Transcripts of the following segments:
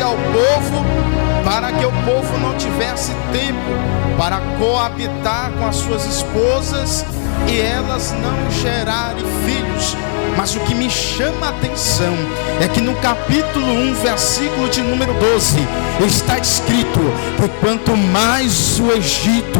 disse ao povo para que o povo não tivesse tempo para coabitar com as suas esposas e elas não gerarem filhos. Mas o que me chama a atenção é que no capítulo 1, versículo de número 12, está escrito que quanto mais o Egito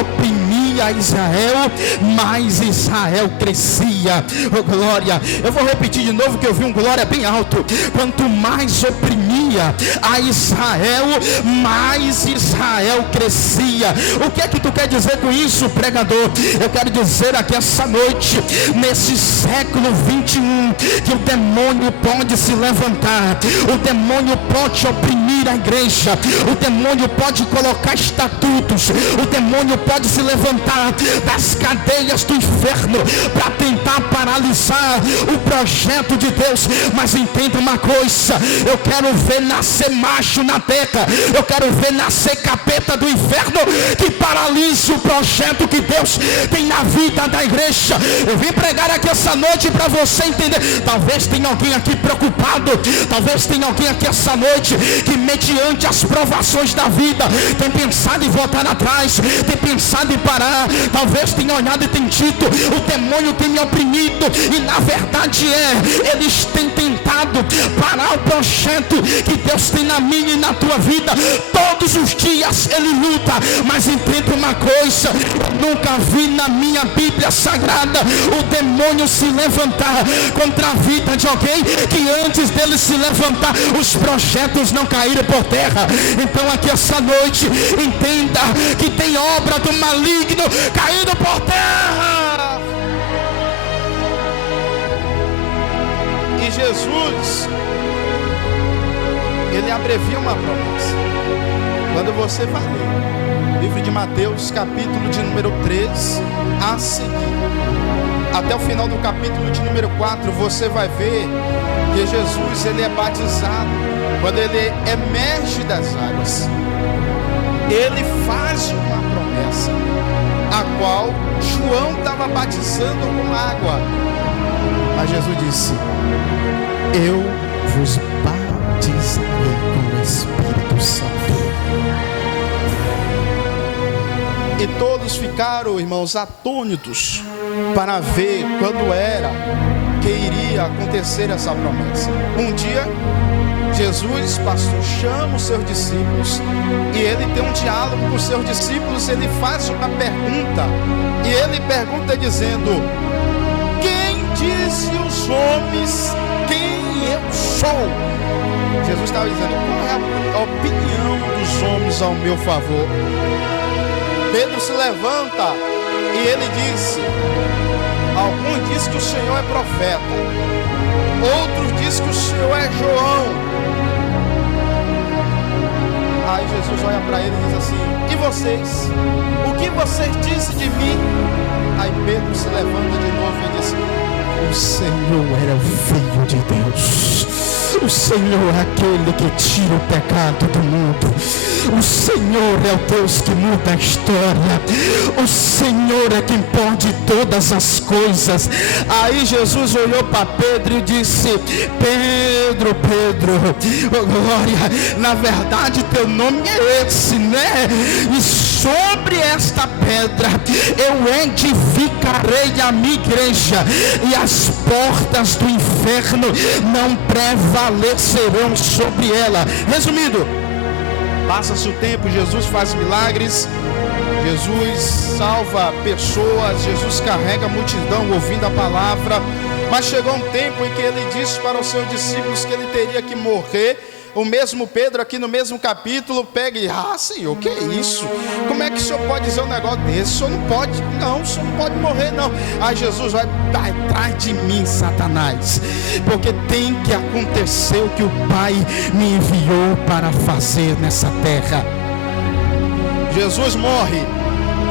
oprimia Israel, mais Israel crescia. Oh, glória! Eu vou repetir de novo, que eu vi um glória bem alto. Quanto mais oprimia a Israel, mais Israel crescia. O que é que tu quer dizer com isso, pregador? Eu quero dizer aqui essa noite, nesse século 21, que o demônio pode se levantar, o demônio pode oprimir a igreja, o demônio pode colocar estatutos, o demônio pode se levantar das cadeias do inferno para tentar paralisar o projeto de Deus. Mas entenda uma coisa, eu quero ver nascer macho na terra, eu quero ver nascer capeta do inferno que paralise o projeto que Deus tem na vida da igreja. Eu vim pregar aqui essa noite para você entender. Talvez tenha alguém aqui preocupado, talvez tenha alguém aqui essa noite que mediante as provações da vida tem pensado em voltar atrás, tem pensado em parar. Talvez tenha olhado e tem dito: o demônio tem me oprimido, e na verdade eles têm tentado parar o projeto que Deus tem na minha e na tua vida. Todos os dias ele luta, mas entenda uma coisa: eu nunca vi na minha Bíblia Sagrada o demônio se levantar contra a vida de alguém que antes dele se levantar, os projetos não caíram por terra. Então aqui essa noite, entenda que tem obra do maligno caindo por terra. E Jesus, ele abrevia uma promessa. Quando você vai ler o livro de Mateus, capítulo de número 3 a seguir, até o final do capítulo de número 4, você vai ver que Jesus, ele é batizado. Quando ele emerge das águas, ele faz uma promessa, a qual João estava batizando com água. Mas Jesus disse: eu vos batizarei com o Espírito Santo. E todos ficaram, irmãos, atônitos para ver quando era que iria acontecer essa promessa. Um dia, Jesus, pastor, chama os seus discípulos e ele tem um diálogo com os seus discípulos. Ele faz uma pergunta e ele pergunta dizendo: quem dizem os homens quem eu sou? Jesus estava dizendo: qual é a opinião dos homens ao meu favor? Pedro se levanta e ele disse: alguns dizem que o Senhor é profeta, outros dizem que o Senhor é João. Aí Jesus olha para ele e diz assim: e vocês? O que vocês dizem de mim? Aí Pedro se levanta de novo e diz: o Senhor era o Filho de Deus. O Senhor é aquele que tira o pecado do mundo. O Senhor é o Deus que muda a história. O Senhor é quem pode todas as coisas. Aí Jesus olhou para Pedro e disse: Pedro, Pedro, oh, glória, na verdade teu nome é esse, né? E sobre esta pedra eu edificarei a minha igreja, e as portas do inferno não prevalecerão sobre ela. Resumindo, passa-se o tempo, Jesus faz milagres, Jesus salva pessoas, Jesus carrega a multidão ouvindo a palavra. Mas chegou um tempo em que ele disse para os seus discípulos que ele teria que morrer. O mesmo Pedro aqui no mesmo capítulo pega e: Senhor, o que é isso? Como é que o Senhor pode dizer um negócio desse? O Senhor não pode, não, o Senhor não pode morrer, não. Aí Jesus vai atrás de mim, Satanás, porque tem que acontecer o que o Pai me enviou para fazer nessa terra. Jesus morre.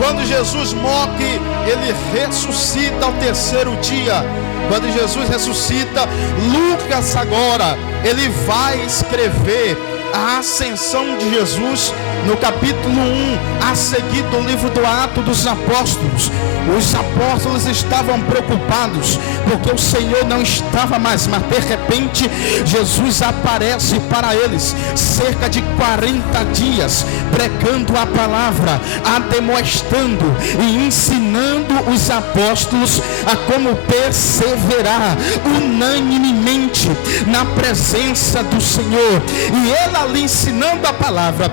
Quando Jesus morre, ele ressuscita ao terceiro dia. Quando Jesus ressuscita, Lucas agora, ele vai escrever a ascensão de Jesus, no capítulo 1, a seguir do livro do Atos dos Apóstolos, os apóstolos estavam preocupados, porque o Senhor não estava mais, mas de repente, Jesus aparece para eles, cerca de 40 dias, pregando a palavra, ademoestando e ensinando os apóstolos a como perseverar unanimemente na presença do Senhor. E ele ali ensinando a palavra,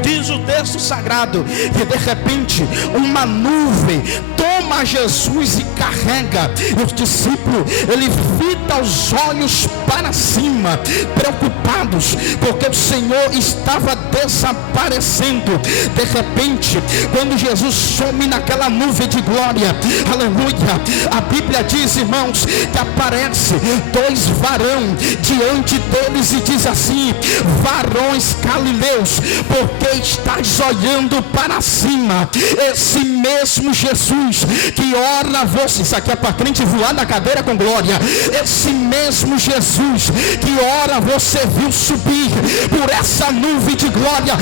diz o texto sagrado que de repente uma nuvem toma Jesus e carrega, e os discípulos, ele fita os olhos para cima, preocupados, porque o Senhor estava desaparecendo. De repente, quando Jesus some naquela nuvem de glória, aleluia, a Bíblia diz, irmãos, que aparece 2 varões diante deles e diz assim: varões galileus, porque estás olhando para cima? Esse mesmo Jesus que ora você, isso aqui é para crente voar na cadeira com glória, esse mesmo Jesus que ora você viu subir por essa nuvem de glória,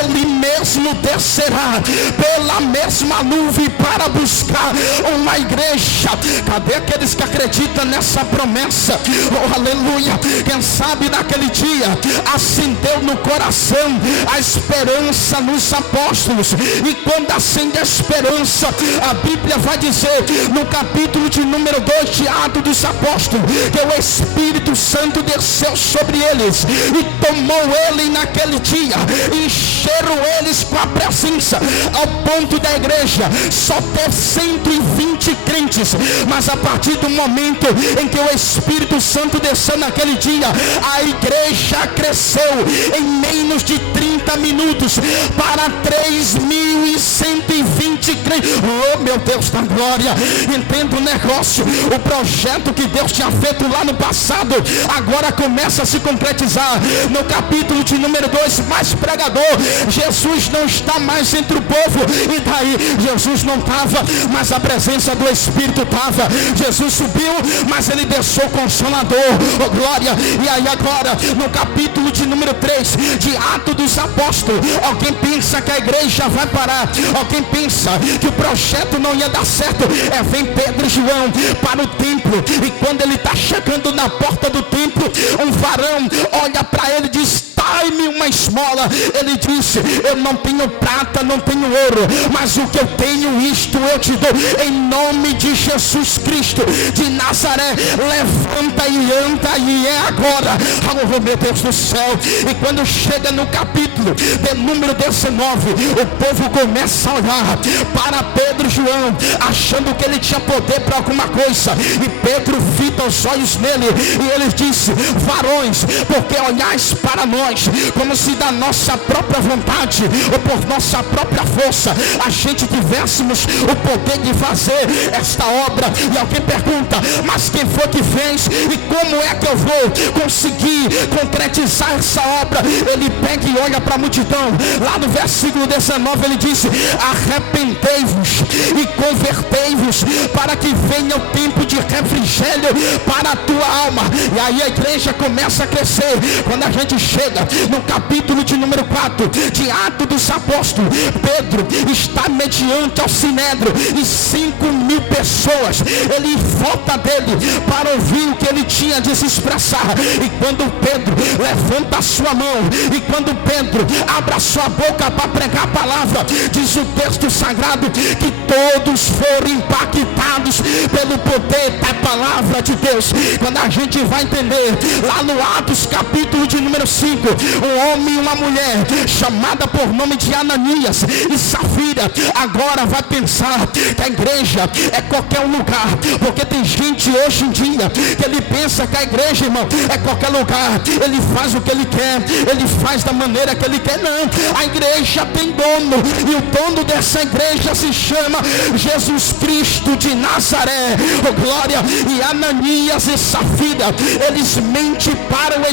ele mesmo descerá pela mesma nuvem para buscar uma igreja. Cadê aqueles que acreditam nessa promessa? Oh, aleluia. Quem sabe naquele dia acendeu no coração a esperança nos apóstolos, e quando acende a esperança, a Bíblia vai dizer no capítulo de número 2 de Atos dos Apóstolos, que o Espírito Santo desceu sobre eles e tomou ele naquele dia, encheram eles com a presença, ao ponto da igreja só ter 120 crentes. Mas a partir do momento em que o Espírito Santo desceu naquele dia, a igreja cresceu em menos de 30 minutos para 3.120 crentes. Oh, meu Deus da glória, entenda o negócio, o projeto que Deus tinha feito lá no passado, agora começa a se concretizar. No capítulo de número 2, mais pregador, Jesus não está mais entre o povo, e daí? Jesus não estava, mas a presença do Espírito estava. Jesus subiu, mas ele deixou o Consolador, oh glória. E aí agora, no capítulo de número 3 de Atos dos Apóstolos, alguém pensa que a igreja vai parar, alguém pensa que o projeto não ia dar certo, vem Pedro e João para o templo, e quando ele está chegando na porta do templo, um varão olha para ele e diz: dai-me uma esmola. Ele disse: eu não tenho prata, não tenho ouro, mas o que eu tenho, isto eu te dou. Em nome de Jesus Cristo de Nazaré, levanta e anda, e é agora. Oh meu Deus do céu. E quando chega no capítulo de número 19, o povo começa a olhar para Pedro e João, achando que ele tinha poder para alguma coisa, e Pedro fita os olhos nele, e ele disse: varões, porque olhais para nós como se da nossa própria vontade ou por nossa própria força a gente tivéssemos o poder de fazer esta obra. E alguém pergunta: mas quem foi que fez, e como é que eu vou conseguir concretizar essa obra? Ele pega e olha para a multidão. Lá no versículo 19 ele disse: arrependei-vos e convertei-vos, para que venha o tempo de refrigério para a tua alma. E aí a igreja começa a crescer. Quando a gente chega no capítulo de número 4 de Atos dos Apóstolos, Pedro está mediante ao Sinédrio, e 5.000 pessoas, ele volta dele para ouvir o que ele tinha de se expressar. E quando Pedro levanta a sua mão, e quando Pedro abre a sua boca para pregar a palavra, diz o texto sagrado que todos foram impactados pelo poder da palavra de Deus. Quando a gente vai entender lá no Atos capítulo de número 5, um homem e uma mulher chamada por nome de Ananias e Safira agora vai pensar que a igreja é qualquer lugar, porque tem gente hoje em dia que ele pensa que a igreja, irmão, é qualquer lugar, ele faz o que ele quer, ele faz da maneira que ele quer. Não, a igreja tem dono, e o dono dessa igreja se chama Jesus Cristo de Nazaré, oh glória. E Ananias e Safira, eles mentem para o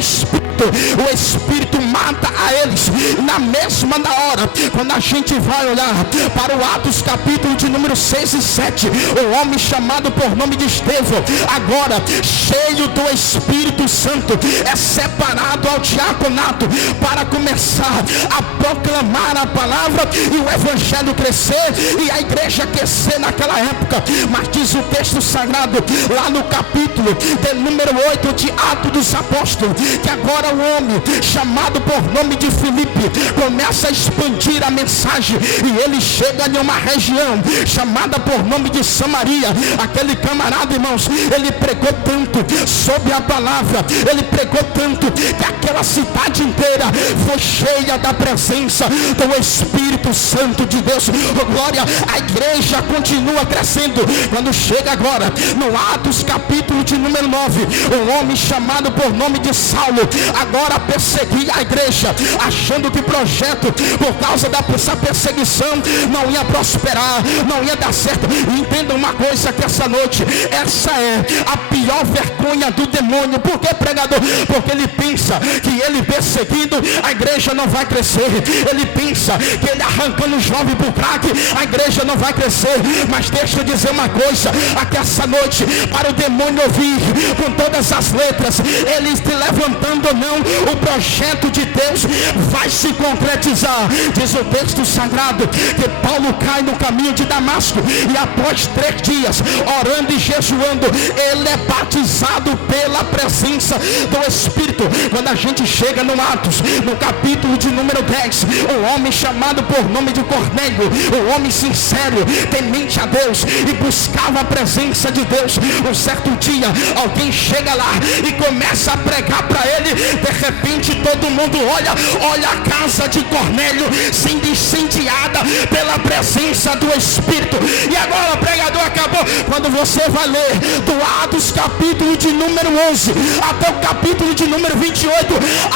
Espírito mata a eles, na mesma hora, quando a gente vai olhar para o Atos capítulo de número 6 e 7, o homem chamado por nome de Estevão, agora cheio do Espírito Santo, é separado ao diaconato para começar a proclamar a palavra e o evangelho crescer e a igreja crescer naquela época. Mas diz o texto sagrado lá no capítulo de número 8 de Atos dos Apóstolos, que agora o homem chamado por nome de Filipe começa a expandir a mensagem, e ele chega em uma região chamada por nome de Samaria. Aquele camarada, irmãos, ele pregou tanto sobre a palavra, ele pregou tanto, que aquela cidade inteira foi cheia da presença do Espírito Santo de Deus. Oh, glória! A igreja continua crescendo. Quando chega agora no Atos capítulo de número 9, um homem chamado por nome de Saulo agora perseguia a igreja, achando que o projeto, por causa dessa perseguição, não ia prosperar, não ia dar certo. Entenda uma coisa, que essa noite, essa é a pior vergonha do demônio. Por que, pregador? Porque ele pensa que ele perseguindo a igreja não vai crescer. Ele pensa que ele arrancando o jovem por crack, a igreja não vai crescer. Mas deixa eu dizer uma coisa, aqui essa noite, para o demônio ouvir com todas as letras, ele se levantando ou não, o projeto de Deus vai se concretizar. Diz o texto sagrado que Paulo cai no caminho de Damasco, e após 3 dias orando e jejuando, ele é batizado pela presença do Espírito. Quando a gente chega no Atos, no capítulo de número 10, um homem chamado por nome de Cornélio, um homem sincero, temente a Deus, e buscava a presença de Deus. Um certo dia, alguém chega lá e começa a pregar para ele. De repente todo mundo olha a casa de Cornélio sendo incendiada pela presença do Espírito. E agora o pregador acabou. Quando você vai ler do Atos capítulo de número 11 até o capítulo de número 28,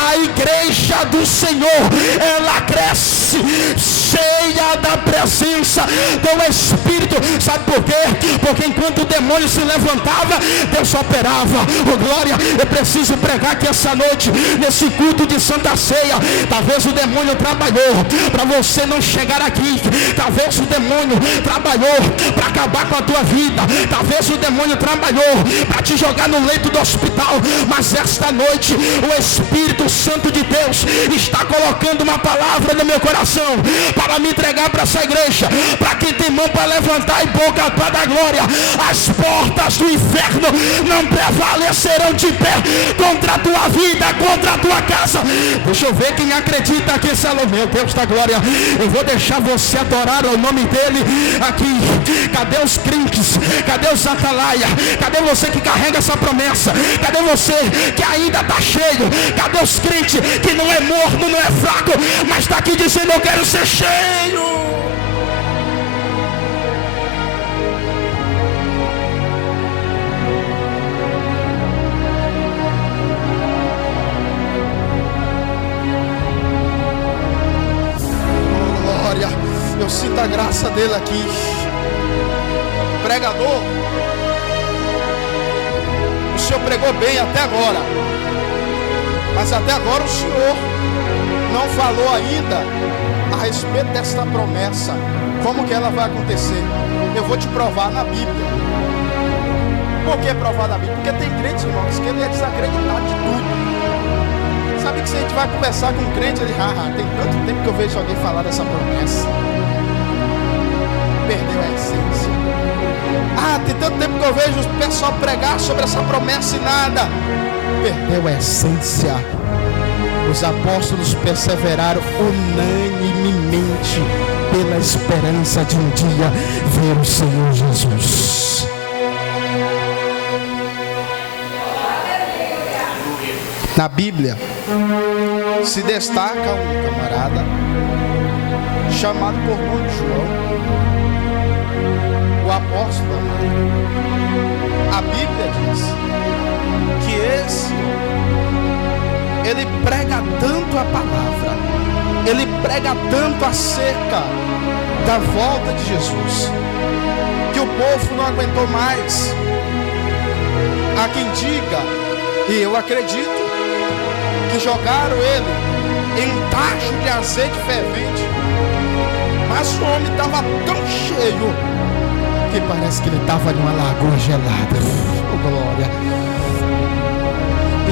a igreja do Senhor, ela cresce cheia da presença do Espírito. Sabe por quê? Porque enquanto o demônio se levantava, Deus operava. Oh, glória! Eu preciso pregar aqui essa noite, nesse culto de Santa Ceia. Talvez o demônio trabalhou para você não chegar aqui. Talvez o demônio trabalhou para acabar com a tua vida. Talvez o demônio trabalhou para te jogar no leito do hospital. Mas esta noite o Espírito Santo de Deus está colocando uma palavra no meu coração para me entregar para essa igreja, para quem tem mão para levantar e boca para dar glória. As portas do inferno não prevalecerão de pé contra a tua vida, contra a tua casa. Deixa eu ver quem acredita aqui, Salomé, Deus da glória. Eu vou deixar você adorar o nome dele aqui. Cadê os crentes? Cadê os atalaia? Cadê você que carrega essa promessa? Cadê você que ainda está cheio? Cadê os crentes que não é morno, não é fraco, mas está aqui dizendo: eu quero ser cheio? Glória, eu sinto a graça dele aqui. Pregador, o senhor pregou bem até agora, mas até agora o senhor não falou ainda a respeito desta promessa. Como que ela vai acontecer? Eu vou te provar na Bíblia. Por que provar na Bíblia? Porque tem crentes, irmãos, que ele é desacreditado de tudo. Sabe que se a gente vai conversar com um crente, ele tem tanto tempo que eu vejo alguém falar dessa promessa. Perdeu a essência. Tem tanto tempo que eu vejo o pessoal pregar sobre essa promessa e nada. Perdeu a essência. Os apóstolos perseveraram unanimemente pela esperança de um dia ver o Senhor Jesus. Na Bíblia se destaca um camarada chamado por nome de João, o apóstolo amado. A Bíblia diz que esse ele prega tanto a palavra, ele prega tanto acerca da volta de Jesus, que o povo não aguentou mais. Há quem diga, e eu acredito, que jogaram ele em um tacho de azeite fervente. Mas o homem estava tão cheio que parece que ele estava numa lagoa gelada. Oh, glória!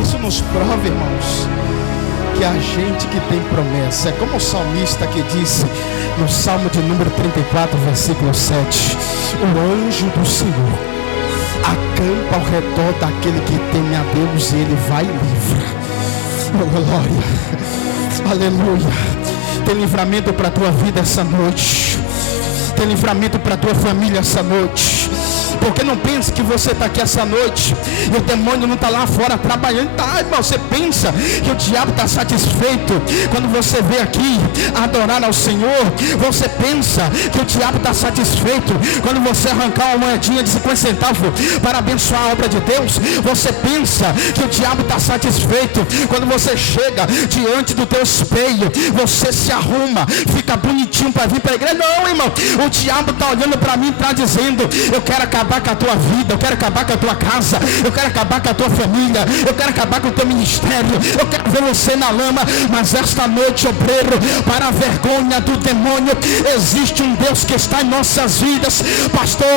Isso nos prova, irmãos, que a gente que tem promessa, é como o salmista que disse no Salmo de número 34, versículo 7: o anjo do Senhor acampa ao redor daquele que teme a Deus e ele vai livre. Oh, glória! Aleluia! Tem livramento para a tua vida essa noite. Tem livramento para a tua família essa noite. Porque não pense que você está aqui essa noite e o demônio não está lá fora trabalhando. Tá, irmão, você pensa que o diabo está satisfeito quando você vem aqui adorar ao Senhor? Você pensa que o diabo está satisfeito quando você arrancar uma moedinha de 50 centavos para abençoar a obra de Deus? Você pensa que o diabo está satisfeito quando você chega diante do teu espelho, você se arruma, fica bonitinho para vir para a igreja? Não, irmão, o diabo está olhando para mim e está dizendo: eu quero acabar com a tua vida, eu quero acabar com a tua casa, eu quero acabar com a tua família, eu quero acabar com o teu ministério, eu quero ver você na lama. Mas esta noite, obreiro, para a vergonha do demônio, existe um Deus que está em nossas vidas. Pastor,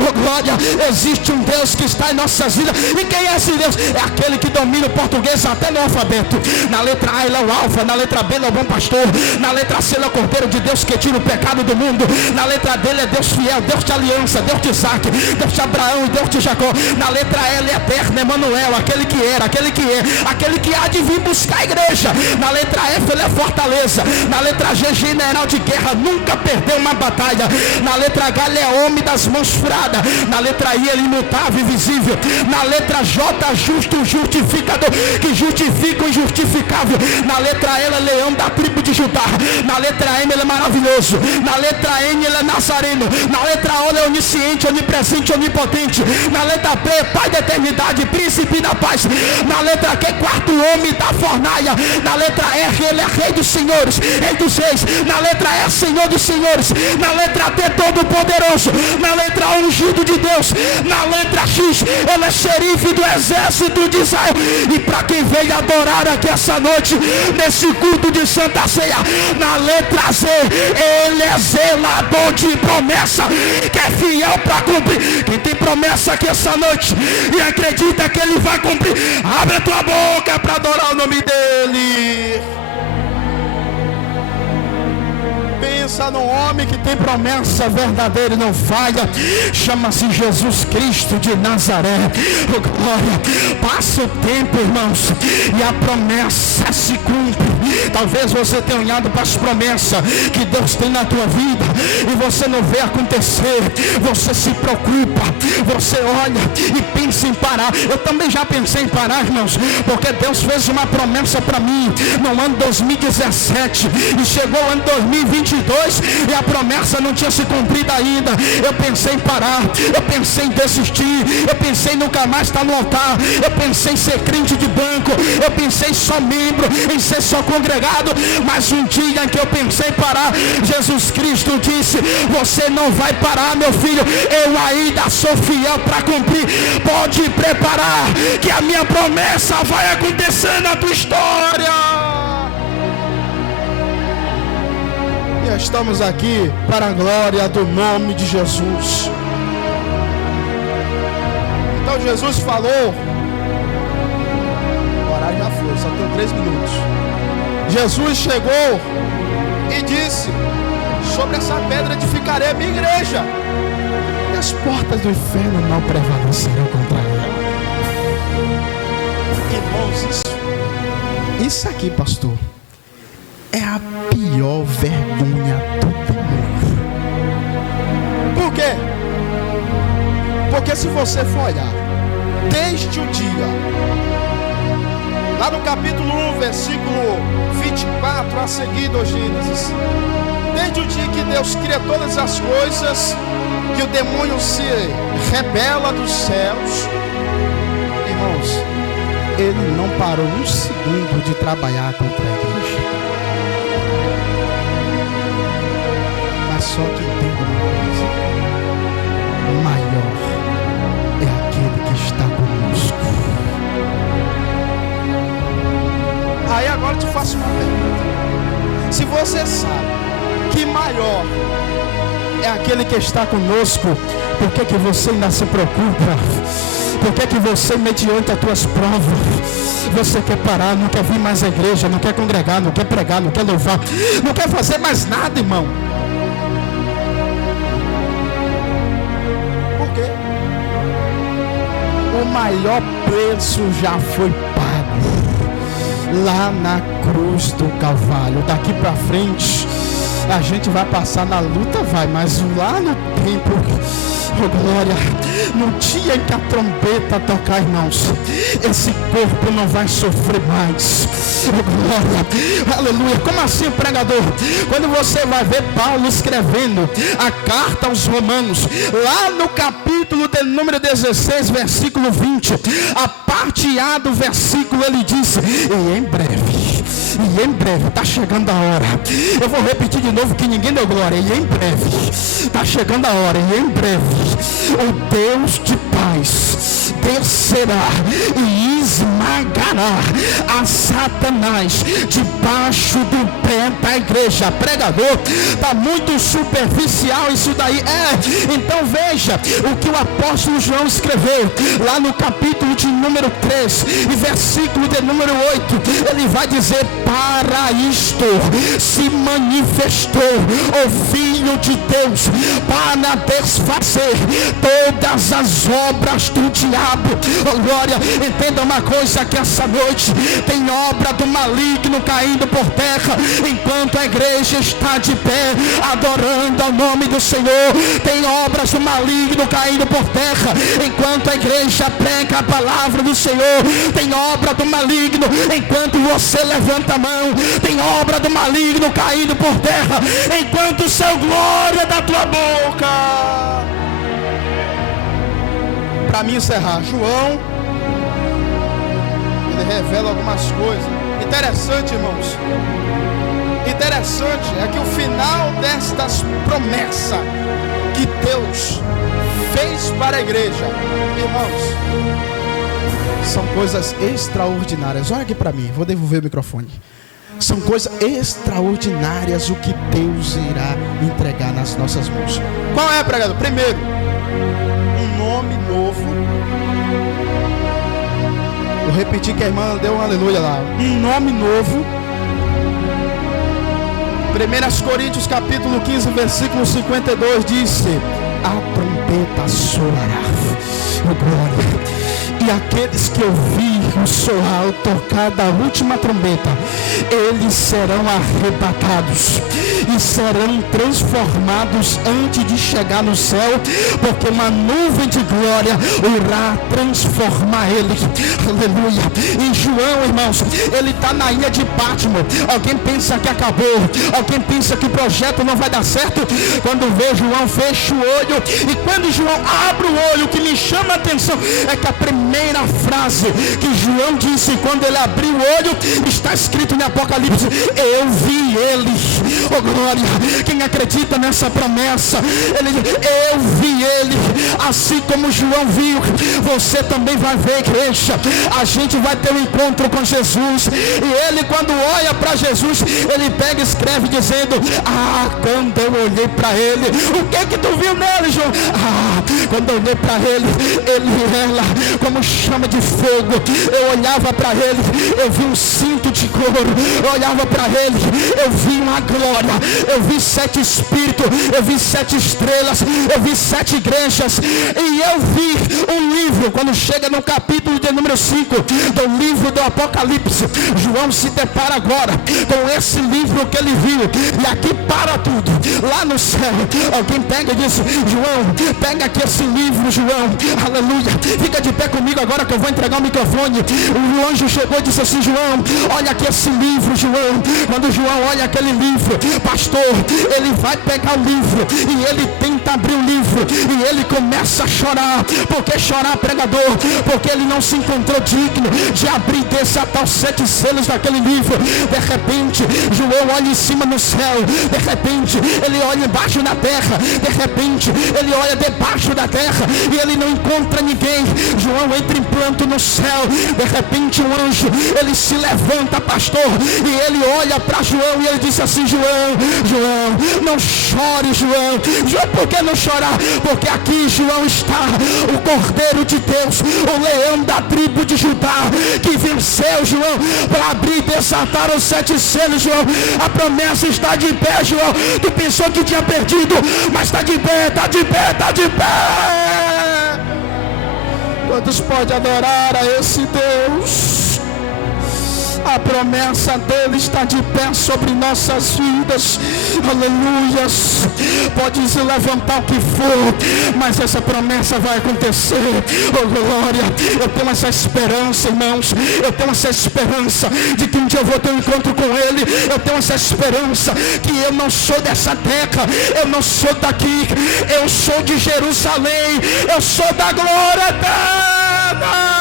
oh glória, existe um Deus que está em nossas vidas. E quem é esse Deus? É aquele que domina o português até no alfabeto. Na letra A ele é o alfa, na letra B ele é o bom pastor, na letra C ele é o cordeiro de Deus que tira o pecado do mundo, na letra D ele é Deus fiel, Deus de aliança, Deus de Isaac, Deus de Abraão e Deus de Jacó. Na letra L é eterno, Emanuel, aquele que era, aquele que é, aquele que há de vir buscar a igreja. Na letra F ele é fortaleza. Na letra G, general de guerra, nunca perdeu uma batalha. Na letra H ele é homem das mãos furadas. Na letra I ele é imutável e visível. Na letra J, justo, justificador, que justifica o injustificável. Na letra L é leão da tribo de Judá. Na letra M ele é maravilhoso. Na letra N ele é nazareno. Na letra O ele é onisciente, onipresente, onipotente. Na letra P, pai da eternidade, príncipe da paz. Na letra Q, quarto homem da fornalha. Na letra R ele é rei dos senhores, rei dos reis. Na letra E, senhor dos senhores. Na letra T, todo poderoso. Na letra O, ungido de Deus. Na letra X ele é xerife do exército de Israel. E para quem veio adorar aqui essa noite, nesse culto de Santa Ceia, na letra Z ele é zelador de promessa, que é fiel para cumprir. Quem tem promessa aqui essa noite e acredita que ele vai cumprir, abre a tua boca para adorar o nome dele. Pensa num homem que tem promessa verdadeira e não falha. Chama-se Jesus Cristo de Nazaré. Oh, glória. Passa o tempo, irmãos, e a promessa se cumpre. Talvez você tenha olhado para as promessas que Deus tem na tua vida e você não vê acontecer. Você se preocupa, você olha e pensa em parar. Eu também já pensei em parar, irmãos, porque Deus fez uma promessa para mim no ano 2017 e chegou o ano 2022 e a promessa não tinha se cumprido ainda. Eu pensei em parar, eu pensei em desistir, eu pensei em nunca mais estar no altar, eu pensei em ser crente de banco, eu pensei em só membro, em ser só congregado. Mas um dia em que eu pensei em parar, Jesus Cristo disse: você não vai parar, meu filho, eu ainda sou fiel para cumprir. Pode preparar que a minha promessa vai acontecer na tua história. E estamos aqui para a glória do nome de Jesus. Então Jesus falou, o horário já foi, só tem 3 minutos. Jesus chegou e disse: sobre essa pedra edificarei a minha igreja, e as portas do inferno não prevalecerão contra ela. Irmãos, isso aqui, pastor, é a pior vergonha do demônio. Por quê? Porque se você for olhar, desde o dia, lá no capítulo 1, versículo 24 a seguir do Gênesis, desde o dia que Deus cria todas as coisas, que o demônio se rebela dos céus, irmãos, ele não parou um segundo de trabalhar contra a igreja. Mas só que entenda uma coisa: o maior é aquele que está conosco. Aí agora eu te faço uma pergunta: Se você sabe que maior é aquele que está conosco, por que você ainda se preocupa? Por que você, mediante as tuas provas, você quer parar, não quer vir mais à igreja, não quer congregar, não quer pregar, não quer louvar, não quer fazer mais nada, irmão? Por quê? O maior preço já foi pago lá na cruz do Calvário. Daqui para frente a gente vai passar na luta, mas lá no tempo, oh glória, no dia em que a trombeta tocar, irmãos, esse corpo não vai sofrer mais. Oh glória, aleluia. Como assim, pregador? Quando você vai ver Paulo escrevendo a carta aos Romanos, lá no capítulo de número 16, versículo 20, a parte A do versículo, ele diz: e em breve, está chegando a hora. Eu vou repetir de novo que ninguém deu glória. E em breve, está chegando a hora. E em breve, o Deus de paz descerá e esmagará a Satanás debaixo do pé da igreja. Pregador, está muito superficial isso daí. Então veja o que o apóstolo João escreveu lá no capítulo de número 3 e versículo de número 8. Ele vai dizer: para isto se manifestou o Filho de Deus, para desfazer todas as obras do diabo. Oh glória, entenda uma coisa, que essa noite tem obra do maligno caindo por terra, enquanto a igreja está de pé adorando ao nome do Senhor. Tem obras do maligno caindo por terra, enquanto a igreja prega a palavra do Senhor. Tem obra do maligno enquanto você levanta a mão. Tem obra do maligno caindo por terra, enquanto o seu glória da tua boca. Para mim encerrar, João, ele revela algumas coisas. Interessante, irmãos. Interessante é que o final destas promessas que Deus fez para a igreja, irmãos, são coisas extraordinárias. Olha aqui para mim, vou devolver o microfone. São coisas extraordinárias o que Deus irá entregar nas nossas mãos. Qual é, pregador? Primeiro, um nome novo. Vou repetir que a irmã deu um aleluia lá. Um nome novo. 1 Coríntios capítulo 15, versículo 52 disse: a trombeta soará. Oh glória. E aqueles que ouvirem o soar, o tocar da última trombeta, eles serão arrebatados e serão transformados antes de chegar no céu, porque uma nuvem de glória irá transformar eles. Aleluia. E João, irmãos, ele está na ilha de Patmos. Alguém pensa que acabou, alguém pensa que o projeto não vai dar certo. Quando vê João, fecha o olho, e quando João abre o olho, o que me chama a atenção é que a primeira frase que João disse quando ele abriu o olho, está escrito em Apocalipse: eu vi ele. Oh glória, quem acredita nessa promessa, ele diz: eu vi ele. Assim como João viu, você também vai ver, igreja. A gente vai ter um encontro com Jesus, e ele, quando olha para Jesus, ele pega e escreve dizendo: quando eu olhei para ele, o que tu viu nele, João? Quando eu olhei para ele era como chama de fogo. Eu olhava para ele, eu vi um cinto de couro. Eu olhava para ele, eu vi uma glória. Eu vi 7 espíritos, eu vi 7 estrelas, eu vi 7 igrejas, e eu vi um livro. Quando chega no capítulo de número 5 do livro do Apocalipse, João se depara agora com esse livro que ele viu, e aqui para tudo, lá no céu. Alguém pega e diz: João, pega aqui esse livro, João. Aleluia. Fica de pé comigo agora que eu vou entregar o microfone. O anjo chegou e disse assim: João, olha aqui esse livro, João. Quando João olha aquele livro, livro. Pastor, ele vai pegar o livro e ele tenta abrir o livro e ele começa a chorar. Por que chorar, pregador? Porque ele não se encontrou digno de abrir e desatar os 7 selos daquele livro. De repente, João olha em cima no céu. De repente, ele olha embaixo na terra. De repente, ele olha debaixo da terra e ele não encontra ninguém. João entra em pranto no céu. De repente, um anjo, ele se levanta, pastor, e ele olha para João e ele disse assim: João, não chore, João. João, por que não chorar? Porque aqui, João, está o Cordeiro de Deus, o leão da tribo de Judá, que venceu, João, para abrir e desatar os 7 selos, João. A promessa está de pé, João. Tu pensou que tinha perdido, mas está de pé, está de pé, está de pé. Quantos podem adorar a esse Deus? A promessa dele está de pé sobre nossas vidas. Aleluias. Pode se levantar o que for, mas essa promessa vai acontecer. Oh glória. Eu tenho essa esperança, irmãos. Eu tenho essa esperança de que um dia eu vou ter um encontro com ele. Eu tenho essa esperança que eu não sou dessa terra, eu não sou daqui, eu sou de Jerusalém, eu sou da glória eterna.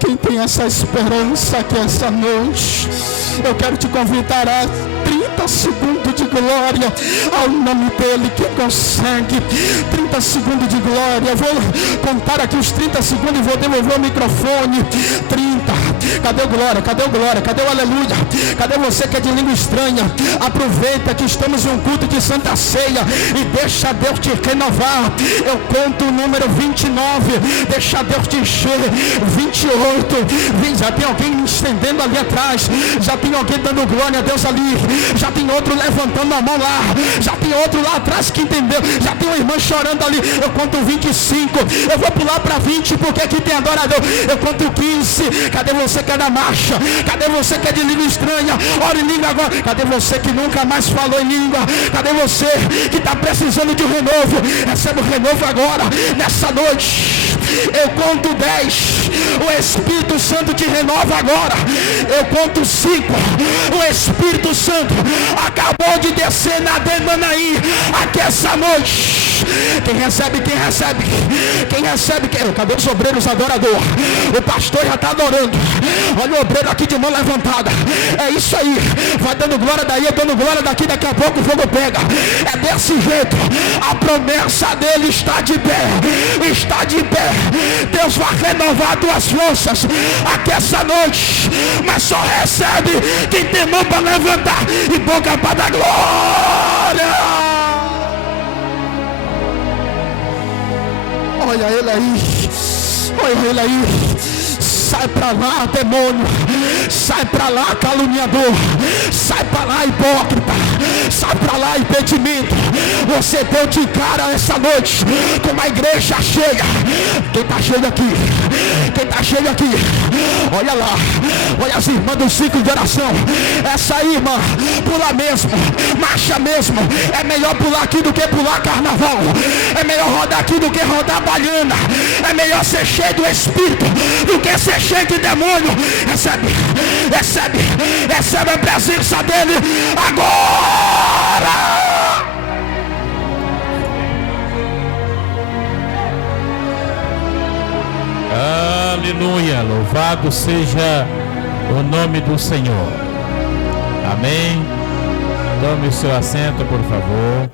Quem tem essa esperança que essa noite, eu quero te convidar a 30 segundos de glória ao nome dele. Que consegue 30 segundos de glória. Eu vou contar aqui os 30 segundos e vou devolver o microfone. 30. Cadê o glória? Cadê o glória? Cadê o aleluia? Cadê você que é de língua estranha? Aproveita que estamos em um culto de Santa Ceia e deixa Deus te renovar. Eu conto o número 29. Deixa Deus te encher. 28. Já tem alguém me estendendo ali atrás. Já tem alguém dando glória a Deus ali. Já tem outro levantando a mão lá. Já tem outro lá atrás que entendeu. Já tem uma irmã chorando ali. Eu conto 25. Eu vou pular para 20 porque aqui tem adorador. Eu conto 15. Cadê você que é da marcha? Cadê você que é de língua estranha? Ora em língua agora. Cadê você que nunca mais falou em língua? Cadê você que está precisando de um renovo? Recebe o renovo agora, nessa noite. Eu conto 10. O Espírito Santo te renova agora. Eu conto 5. O Espírito Santo acabou de descer na Demanaí aqui essa noite. Quem recebe? Cadê os obreiros adorador? O pastor já está adorando. Olha o obreiro aqui de mão levantada. É isso aí. Vai dando glória daí, eu dando glória daqui. Daqui a pouco o fogo pega. É desse jeito. A promessa dele está de pé. Está de pé. Deus vai renovar tuas forças aqui essa noite. Mas só recebe quem tem mão para levantar e boca para dar glória. Olha ele aí. Olha ele aí. Sai pra lá, demônio. Sai pra lá, caluniador. Sai pra lá, hipócrita. Sai pra lá, impedimento. Você deu de cara essa noite com uma igreja cheia. Quem tá cheio aqui? Quem tá cheio aqui? Olha lá. Olha as irmãs do ciclo de oração. Essa aí, irmã, pula mesmo. Marcha mesmo. É melhor pular aqui do que pular carnaval. É melhor rodar aqui do que rodar baiana. É melhor ser cheio do Espírito do que ser cheio de demônio. Recebe a presença dele agora. Aleluia, louvado seja o nome do Senhor. Amém. Tome o seu assento, por favor.